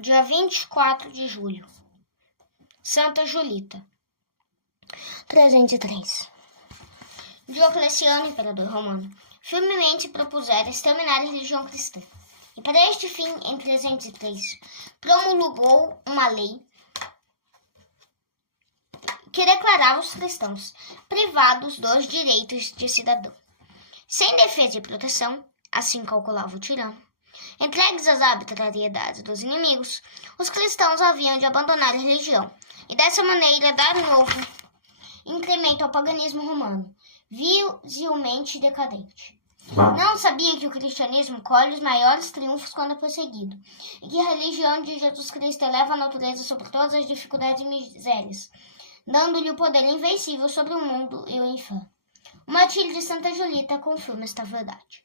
Dia 24 de julho. Santa Julita. 303. Diocleciano, imperador romano, firmemente propusera exterminar a religião cristã. E para este fim, em 303, promulgou uma lei que declarava os cristãos privados dos direitos de cidadão. Sem defesa e proteção, assim calculava o tirano, entregues às arbitrariedades dos inimigos, os cristãos haviam de abandonar a religião e dessa maneira dar um novo incremento ao paganismo romano, visivelmente decadente. Não sabia que o cristianismo colhe os maiores triunfos quando é perseguido, e que a religião de Jesus Cristo eleva a natureza sobre todas as dificuldades e misérias, dando-lhe o poder invencível sobre o mundo e o inferno. O martírio de Santa Julita confirma esta verdade.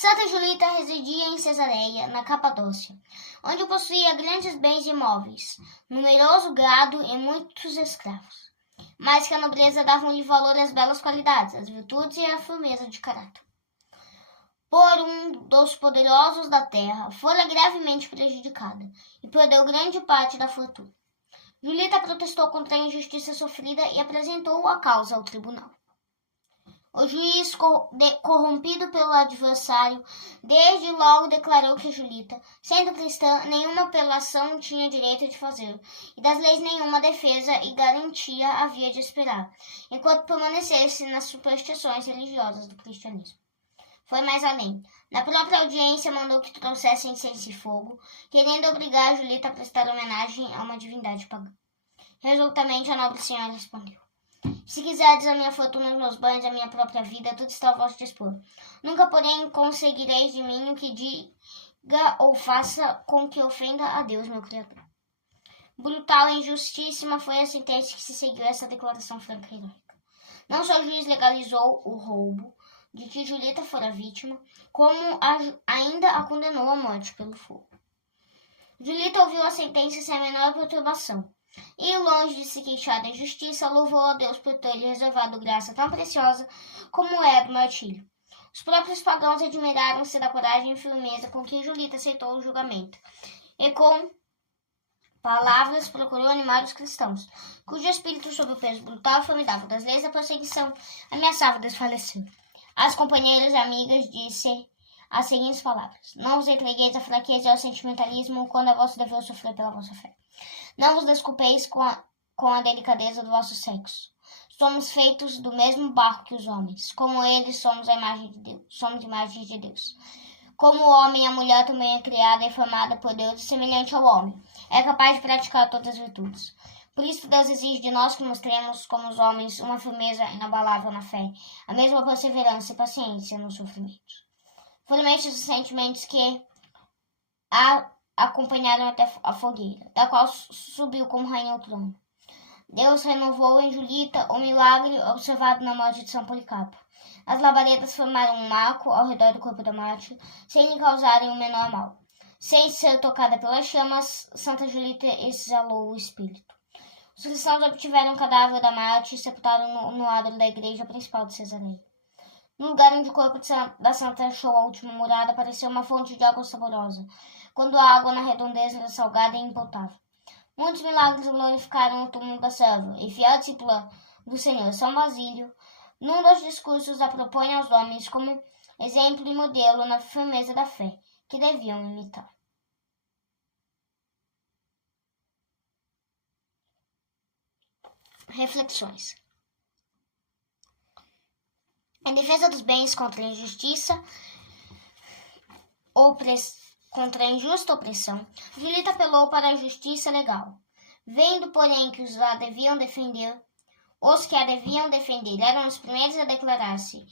Santa Julita residia em Cesareia, na Capadócia, onde possuía grandes bens imóveis, numeroso gado e muitos escravos. Mais que a nobreza davam-lhe valor às belas qualidades, às virtudes e à firmeza de caráter. Por um dos poderosos da terra, fora gravemente prejudicada e perdeu grande parte da fortuna. Julita protestou contra a injustiça sofrida e apresentou a causa ao tribunal. O juiz, corrompido pelo adversário, desde logo declarou que Julita, sendo cristã, nenhuma apelação tinha direito de fazer, e das leis nenhuma defesa e garantia havia de esperar, enquanto permanecesse nas superstições religiosas do cristianismo. Foi mais além. Na própria audiência mandou que trouxessem incenso e fogo, querendo obrigar Julita a prestar homenagem a uma divindade pagã. Resolutamente a nobre senhora respondeu: se quiserdes a minha fortuna, os meus bens, a minha própria vida, tudo está ao vosso dispor. Nunca, porém, conseguireis de mim o que diga ou faça com que ofenda a Deus, meu Criador. Brutal e injustíssima foi a sentença que se seguiu a essa declaração franca e heróica. Não só o juiz legalizou o roubo de que Julita fora vítima, como ainda a condenou à morte pelo fogo. Julita ouviu a sentença sem a menor perturbação. E, longe de se queixar da injustiça, louvou a Deus por ter-lhe reservado graça tão preciosa como é a do martírio. Os próprios pagãos admiraram-se da coragem e firmeza com que Julita aceitou o julgamento, e com palavras procurou animar os cristãos, cujo espírito, sob o peso brutal e formidável das leis da perseguição, ameaçava desfalecer. Às companheiras e amigas disse as seguintes palavras: não vos entregueis à fraqueza e ao sentimentalismo quando é vosso dever sofrer pela vossa fé. Não vos desculpeis com a delicadeza do vosso sexo. Somos feitos do mesmo barro que os homens. Como eles, somos a imagem de Deus. Somos imagens de Deus. Como o homem, a mulher também é criada e formada por Deus, semelhante ao homem. É capaz de praticar todas as virtudes. Por isso, Deus exige de nós que mostremos, como os homens, uma firmeza inabalável na fé, a mesma perseverança e paciência nos sofrimentos. Foram estes os sentimentos que acompanharam até a fogueira, da qual subiu como rainha ao trono. Deus renovou em Julita o milagre observado na morte de São Policarpo. As labaredas formaram um marco ao redor do corpo da mártir, sem lhe causarem o menor mal. Sem ser tocada pelas chamas, Santa Julita exalou o espírito. Os cristãos obtiveram o cadáver da mártir e sepultaram no adro da igreja principal de Cesareia. No lugar onde o corpo da santa achou a última morada, apareceu uma fonte de água saborosa, quando a água na redondeza era salgada e impotável. Muitos milagres glorificaram o túmulo da serva, e fiel discípula do Senhor, São Basílio, num dos discursos a propõe aos homens como exemplo e modelo na firmeza da fé, que deviam imitar. Reflexões. Em defesa dos bens contra a injustiça, contra a injusta opressão, Julita apelou para a justiça legal. Vendo, porém, que os que a deviam defender eram os primeiros a declarar-se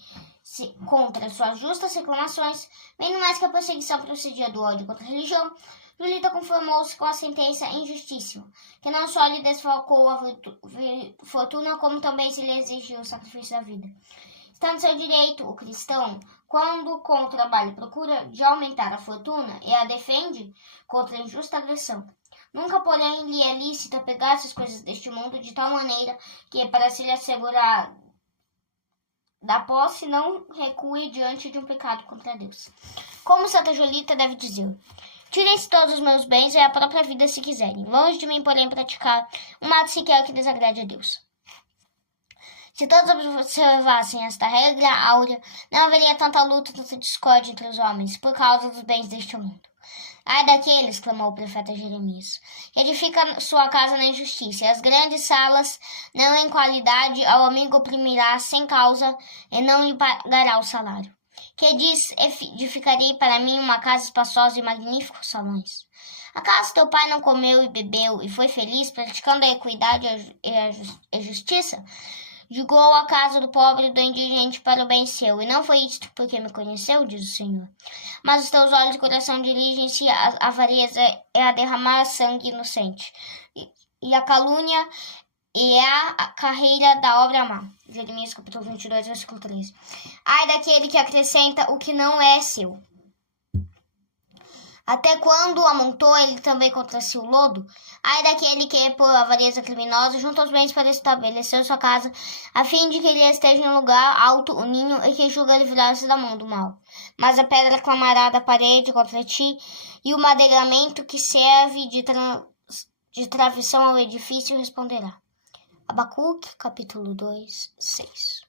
contra suas justas reclamações, vendo mais que a perseguição procedia do ódio contra a religião, Julita conformou-se com a sentença injustíssima, que não só lhe desfalcou a fortuna, como também se lhe exigiu o sacrifício da vida. Está no seu direito o cristão, quando com o trabalho procura de aumentar a fortuna e a defende contra a injusta agressão. Nunca, porém, lhe é lícito apegar-se às coisas deste mundo de tal maneira que, para se lhe assegurar da posse não recue diante de um pecado contra Deus. Como Santa Julita deve dizer: tirem-se todos os meus bens e a própria vida se quiserem. Longe de mim, porém, praticar um ato sequer que desagrade a Deus. Se todos observassem esta regra áurea, não haveria tanta luta, tanta discórdia entre os homens, por causa dos bens deste mundo. Ai daqueles, clamou o profeta Jeremias, que edifica sua casa na injustiça, e as grandes salas, não em qualidade, ao amigo oprimirá sem causa, e não lhe pagará o salário. Que diz, edificarei para mim uma casa espaçosa e magníficos salões. Acaso teu pai não comeu e bebeu, e foi feliz, praticando a equidade e a justiça? Julgou a casa do pobre e do indigente para o bem seu, e não foi isto porque me conheceu, diz o Senhor. Mas os teus olhos e coração dirigem-se à avareza e a derramar sangue inocente, e a calúnia e a carreira da obra má. Jeremias capítulo 22, versículo 13. Ai daquele que acrescenta o que não é seu. Até quando amontou ele também contra si o lodo? Ai daquele que, por avareza criminosa, junta os bens para estabelecer sua casa, a fim de que ele esteja em lugar alto o ninho e que julga livrar-se da mão do mal. Mas a pedra clamará da parede contra ti, e o madeiramento que serve de travessão ao edifício responderá. Abacuque, capítulo 2, 6.